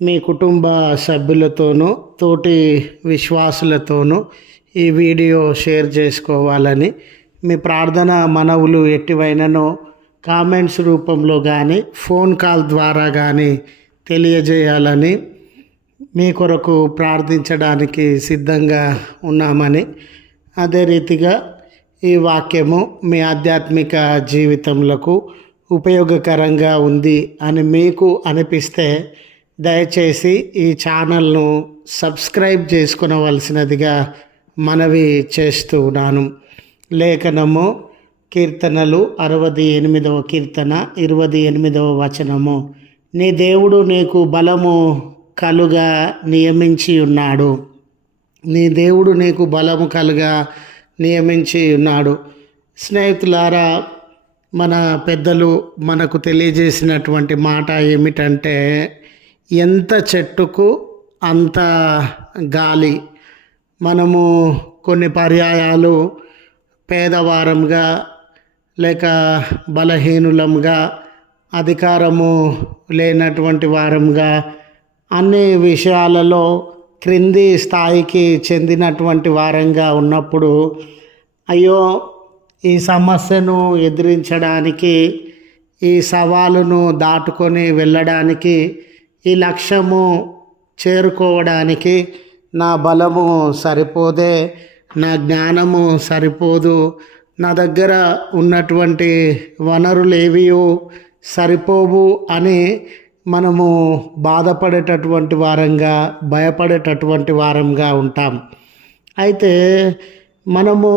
మీ కుటుంబ సభ్యులతోనూ తోటి విశ్వాసులతోనూ ఈ వీడియో షేర్ చేసుకోవాలని మీ ప్రార్థన మనవులు ఎట్టివైననో కామెంట్స్ రూపంలో కానీ ఫోన్ కాల్ ద్వారా కానీ తెలియజేయాలని మీ కొరకు ప్రార్థించడానికి సిద్ధంగా ఉన్నామని అదే రీతిగా ఈ వాక్యము మీ ఆధ్యాత్మిక జీవితంలో ఉపయోగకరంగా ఉంది అని మీకు అనిపిస్తే దయచేసి ఈ ఛానల్ను సబ్స్క్రైబ్ చేసుకునవలసినదిగా మనవి చేస్తూ ఉన్నాను. లేఖనము కీర్తనలు అరవది ఎనిమిదవ కీర్తన ఇరవై ఎనిమిదవ వచనము. నీ దేవుడు నీకు బలము కలుగా నియమించి ఉన్నాడు. నీ దేవుడు నీకు బలము కలుగా నియమించి ఉన్నాడు. స్నేహితులారా మన పెద్దలు మనకు తెలియజేసినటువంటి మాట ఏమిటంటే ఎంత చెట్టుకు అంత గాలి. మనము కొన్ని పర్యాయాలు పేదవారంగా లేక బలహీనులంగా అధికారము లేనటువంటి వారంగా అన్ని విషయాలలో క్రింది స్థాయికి చెందినటువంటి వారంగా ఉన్నప్పుడు అయ్యో ఈ సమస్యను ఎదిరించడానికి ఈ సవాలును దాటుకొని వెళ్ళడానికి ఈ లక్ష్యము చేరుకోవడానికి నా బలము సరిపోదే నా జ్ఞానము సరిపోదు. నా దగ్గర ఉన్నటువంటి వనరులు ఏవియో సరిపోవు అని మనము బాధపడేటటువంటి వారంగా భయపడేటటువంటి వారంగా ఉంటాం. అయితే మనము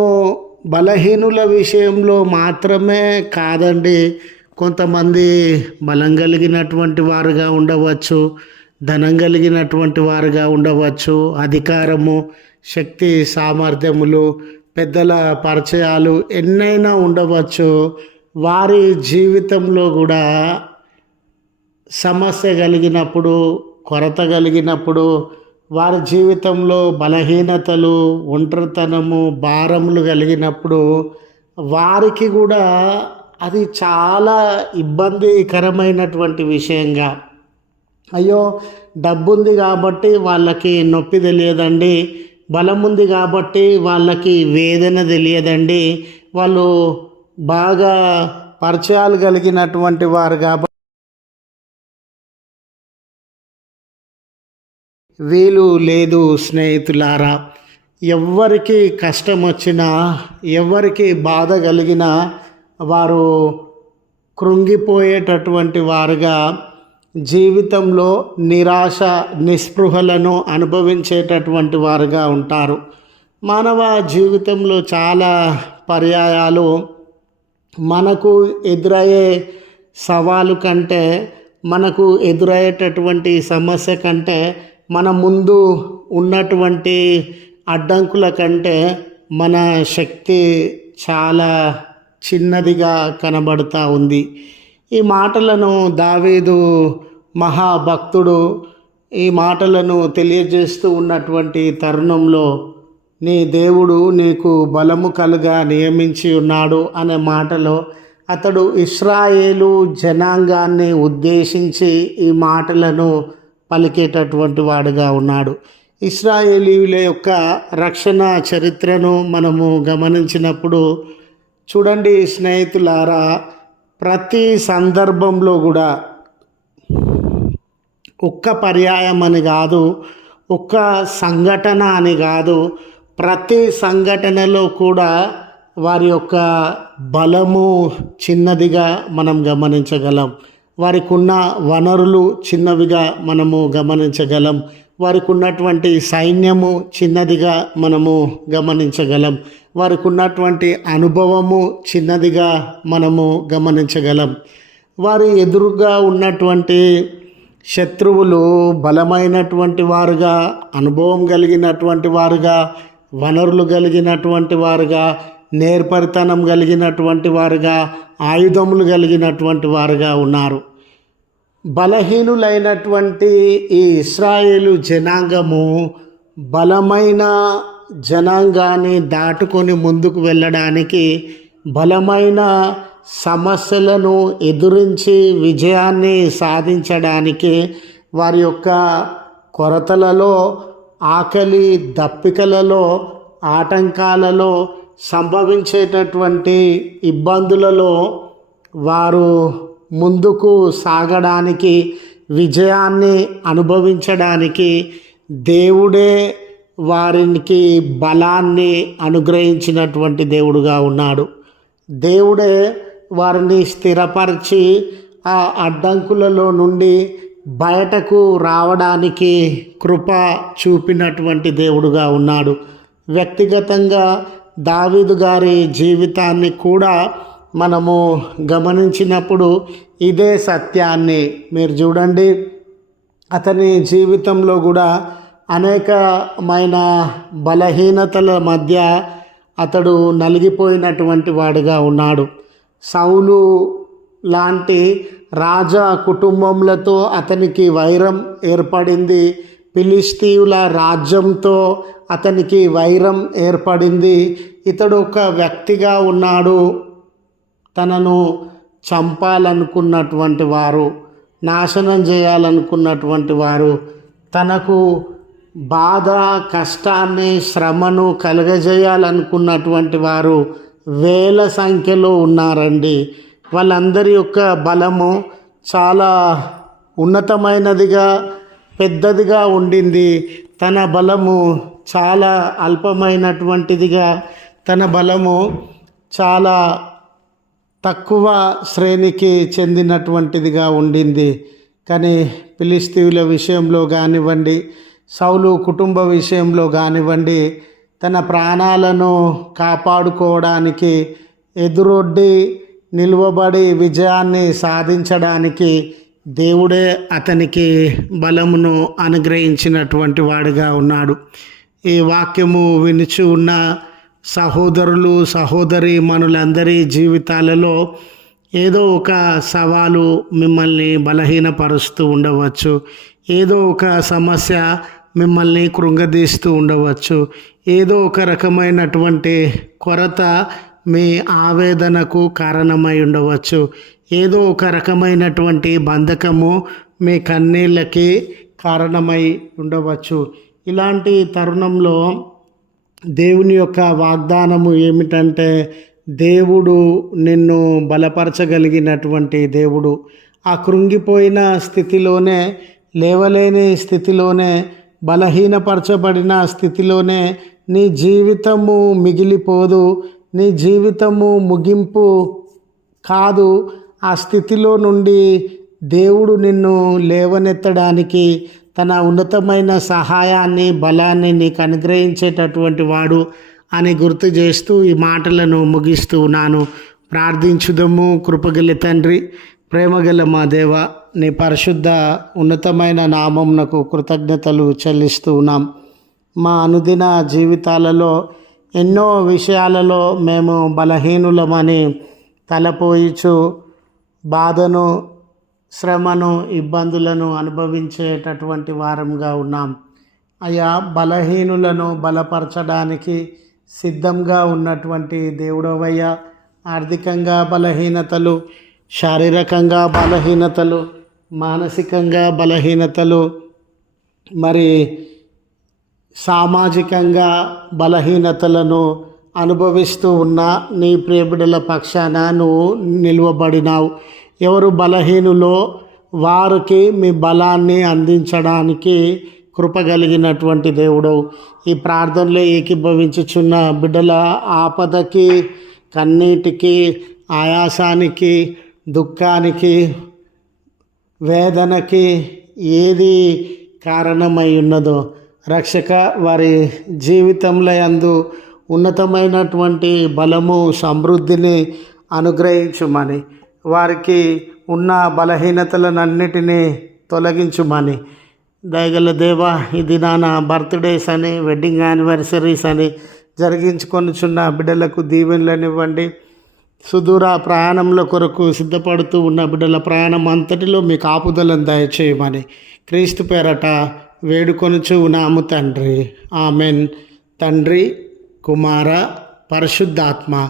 బలహీనుల విషయంలో మాత్రమే కాదండి కొంతమంది బలం కలిగినటువంటి వారుగా ఉండవచ్చు ధనం కలిగినటువంటి వారుగా ఉండవచ్చు. అధికారము శక్తి సామర్థ్యములు పెద్దల పరిచయాలు ఎన్నైనా ఉండవచ్చు. వారి జీవితంలో కూడా సమస్య కలిగినప్పుడు కొరత కలిగినప్పుడు వారి జీవితంలో బలహీనతలు ఒంటరితనము భారములు కలిగినప్పుడు వారికి కూడా అది చాలా ఇబ్బందికరమైనటువంటి విషయంగా. అయ్యో డబ్బు ఉంది కాబట్టి వాళ్ళకి నొప్పి తెలియదండి. బలం ఉంది కాబట్టి వాళ్ళకి వేదన తెలియదండి. వాళ్ళు బాగా పరిచయాలు కలిగినటువంటి వారు కాబట్టి వీలు లేదు స్నేహితులారా. ఎవరికి కష్టం వచ్చినా ఎవరికి బాధ కలిగినా వారు కృంగిపోయేటటువంటి వారుగా జీవితంలో నిరాశ నిస్పృహలను అనుభవించేటటువంటి వారుగా ఉంటారు. మానవ జీవితంలో చాలా పర్యాయాలు. మనకు ఎదురయ్యే సవాలు కంటే మనకు ఎదురయ్యేటటువంటి సమస్య కంటే మన ముందు ఉన్నటువంటి అడ్డంకుల కంటే మన శక్తి చాలా చిన్నదిగా కనబడుతూ ఉంది. ఈ మాటలను దావీదు మహాభక్తుడు ఈ మాటలను తెలియజేస్తూ ఉన్నటువంటి తరుణంలో నీ దేవుడు నీకు బలము కలుగా నియమించి ఉన్నాడు అనే మాటలో అతడు ఇస్రాయేలు జనాంగాన్ని ఉద్దేశించి ఈ మాటలను పలికేటటువంటి వాడుగా ఉన్నాడు. ఇస్రాయేలీల యొక్క రక్షణ చరిత్రను మనము గమనించినప్పుడు చూడండి స్నేహితులారా ప్రతి సందర్భంలో కూడా ఒక్క పర్యాయం అని కాదు ఒక్క సంఘటన అని కాదు ప్రతి సంఘటనలో కూడా వారి యొక్క బలము చిన్నదిగా మనం గమనించగలం. వారికి ఉన్న వనరులు చిన్నవిగా మనము గమనించగలం. వారికి ఉన్నటువంటి సైన్యము చిన్నదిగా మనము గమనించగలం. వారికి ఉన్నటువంటి అనుభవము చిన్నదిగా మనము గమనించగలం. వారి ఎదురుగా ఉన్నటువంటి శత్రువులు బలమైనటువంటి వారుగా అనుభవం కలిగినటువంటి వారుగా వనరులు కలిగినటువంటి వారుగా నేర్పరితనం కలిగినటువంటి వారుగా ఆయుధములు కలిగినటువంటి వారుగా ఉన్నారు. బలహీనులైనటువంటి ఈ ఇస్రాయేలు జనాంగము బలమైన జనాంగాన్ని దాటుకొని ముందుకు వెళ్ళడానికి బలమైన సమస్యలను ఎదురించి విజయాన్ని సాధించడానికి వారి యొక్క కొరతలలో ఆకలి దప్పికలలో ఆటంకాలలో సంభవించేటటువంటి ఇబ్బందులలో వారు ముందుకు సాగడానికి విజయాన్ని అనుభవించడానికి దేవుడే వారికి బలాన్ని అనుగ్రహించినటువంటి దేవుడుగా ఉన్నాడు. దేవుడే వారిని స్థిరపరిచి ఆ అడ్డంకులలో నుండి బయటకు రావడానికి కృప చూపినటువంటి దేవుడుగా ఉన్నాడు. వ్యక్తిగతంగా దావీదు గారి జీవితాన్ని కూడా మనము గమనించినప్పుడు ఇదే సత్యాన్ని మీరు చూడండి. అతని జీవితంలో కూడా అనేకమైన బలహీనతల మధ్య అతడు నలిగిపోయినటువంటి వాడిగా ఉన్నాడు. సౌలు లాంటి రాజా కుటుంబములతో అతనికి వైరం ఏర్పడింది. ఫిలిస్తీయుల రాజ్యంతో అతనికి వైరం ఏర్పడింది. ఇతడు ఒక వ్యక్తిగా ఉన్నాడు. తనను చంపాలనుకున్నటువంటి వారు నాశనం చేయాలనుకున్నటువంటి వారు తనకు బాధ కష్టాన్ని శ్రమను కలుగజేయాలనుకున్నటువంటి వారు వేల సంఖ్యలో ఉన్నారండి. వాళ్ళందరి యొక్క బలము చాలా ఉన్నతమైనదిగా పెద్దదిగా ఉండింది. తన బలము చాలా అల్పమైనటువంటిదిగా తన బలము చాలా తక్కువ శ్రేణికి చెందినటువంటిదిగా ఉండింది. కానీ పిలిస్తీవుల విషయంలో కానివ్వండి సౌలు కుటుంబ విషయంలో కానివ్వండి తన ప్రాణాలను కాపాడుకోవడానికి ఎదురొడ్డి నిలువబడి విజయాన్ని సాధించడానికి దేవుడే అతనికి బలమును అనుగ్రహించినటువంటి వాడుగా ఉన్నాడు. ఈ వాక్యము వినిచి ఉన్న సహోదరులు సహోదరి మనులందరి జీవితాలలో ఏదో ఒక సవాలు మిమ్మల్ని బలహీనపరుస్తూ ఉండవచ్చు. ఏదో ఒక సమస్య మిమ్మల్ని కృంగదీస్తూ ఉండవచ్చు. ఏదో ఒక రకమైనటువంటి కొరత మీ ఆవేదనకు కారణమై ఉండవచ్చు. ఏదో ఒక రకమైనటువంటి బంధకము మీ కన్నీళ్ళకి కారణమై ఉండవచ్చు. ఇలాంటి తరుణంలో దేవుని యొక్క వాగ్దానము ఏమిటంటే దేవుడు నిన్ను బలపరచగలిగినటువంటి దేవుడు. ఆ కృంగిపోయిన స్థితిలోనే లేవలేని స్థితిలోనే బలహీనపరచబడిన స్థితిలోనే నీ జీవితము మిగిలిపోదు నీ జీవితము ముగింపు కాదు. ఆ స్థితిలో నుండి దేవుడు నిన్ను లేవనెత్తడానికి తన ఉన్నతమైన సహాయాన్ని బలాన్ని నీకు అనుగ్రహించేటటువంటి వాడు అని గుర్తు చేస్తూ ఈ మాటలను ముగిస్తూ ఉన్నాను. ప్రార్థించుదము. కృపగల తండ్రి ప్రేమగల మా దేవ నీ పరిశుద్ధ ఉన్నతమైన నామంనకు కృతజ్ఞతలు చెల్లిస్తూ ఉన్నాం. మా అనుదిన జీవితాలలో ఎన్నో విషయాలలో మేము బలహీనులమని తలపోయిచు బాధను శ్రమను ఇబ్బందులను అనుభవించేటటువంటి వారంగా ఉన్నాం. అయా బలహీనులను బలపరచడానికి సిద్ధంగా ఉన్నటువంటి దేవుడవయ్య ఆర్థికంగా బలహీనతలు శారీరకంగా బలహీనతలు మానసికంగా బలహీనతలు మరి సామాజికంగా బలహీనతలను అనుభవిస్తూ ఉన్న నీ ప్రియబిడల పక్షాన నువ్వు నిలువబడినావు. ఎవరు బలహీనులో వారికి మీ బలాన్ని అందించడానికి కృపగలిగినటువంటి దేవుడు. ఈ ప్రార్థనలో ఏకీభవించుచున్న బిడ్డల ఆపదకి కన్నీటికి ఆయాసానికి దుఃఖానికి వేదనకి ఏది కారణమై ఉన్నదో రక్షక వారి జీవితంలో అందు ఉన్నతమైనటువంటి బలము సమృద్ధిని అనుగ్రహించుమని వారికి ఉన్న బలహీనతలనన్నిటినీ తొలగించుమని. దయగల దేవా ఇది నాన్న బర్త్డేస్ అని వెడ్డింగ్ యానివర్సరీస్ అని జరిగించుకొనిచున్న బిడ్డలకు దీవెనలనివ్వండి. సుదూర ప్రయాణంలో కొరకు సిద్ధపడుతూ ఉన్న బిడ్డల ప్రయాణం అంతటిలో మీ కాపుదలను దయచేయమని క్రీస్తు పేరట వేడుకొనుచు ఉన్నాము తండ్రి. ఆమెన్. తండ్రి కుమార పరిశుద్ధాత్మ